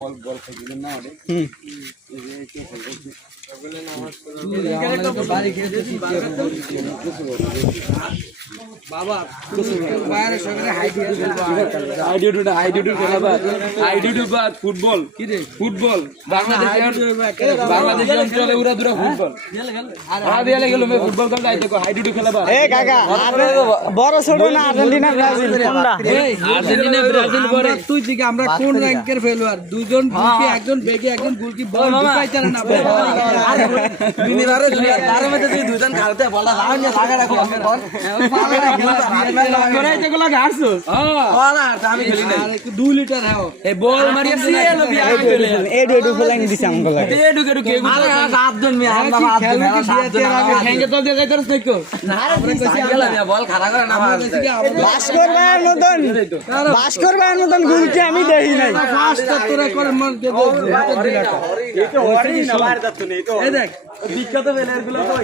বল বল খেলছিলেন না আমাদের এই যে কে খেলছে বাবা বাইরে সবাই হাইডিউডু খেলা ফুটবল কি রে ফুটবল বাংলাদেশ অঞ্চলে উড়া দুরা ফুটবল আর দিয়ালে গেল মে ফুটবল খেলা আইতে কো হাইডিউডু খেলা বা এ কাকা বড় ছোট না আর্জেন্টিনা ব্রাজিল কোনটা আর্জেন্টিনা ব্রাজিল পরে তুই দিকে আমরা কোন র‍্যাঙ্কের ফেলোয়ার দুজন গোলকি একজন বেগে একজন গোলকি বল ঢুকাইতে না মিনিবারে তার মধ্যে তুই দুজন খেলতে বলা রাউন্ড লাগা রাখো বল করে এগুলো গাড়ছো হ্যাঁ আমি খেলি না 2 লিটার হ্যাঁ এই বল মারিয়া সিএল বি আগে চলে এডু ফলাইং দিছে আমগো লাগে এডু কেডু কে আরে আটজন মে আল্লাহ আটজন হেঙ্গে তো দেখাই তোর দেখো না রে গেল বল খাড়া করে না ভাস্কর ভাইয়ের মতন গুলকে আমি দেখি নাই ফার্স্ট তোরা করে মন কে দিলাটা এই তো ওয়ারি না বাইরে যাচ্ছে না এই তো এই দেখ বিখ্যাত বেলের গুলো তো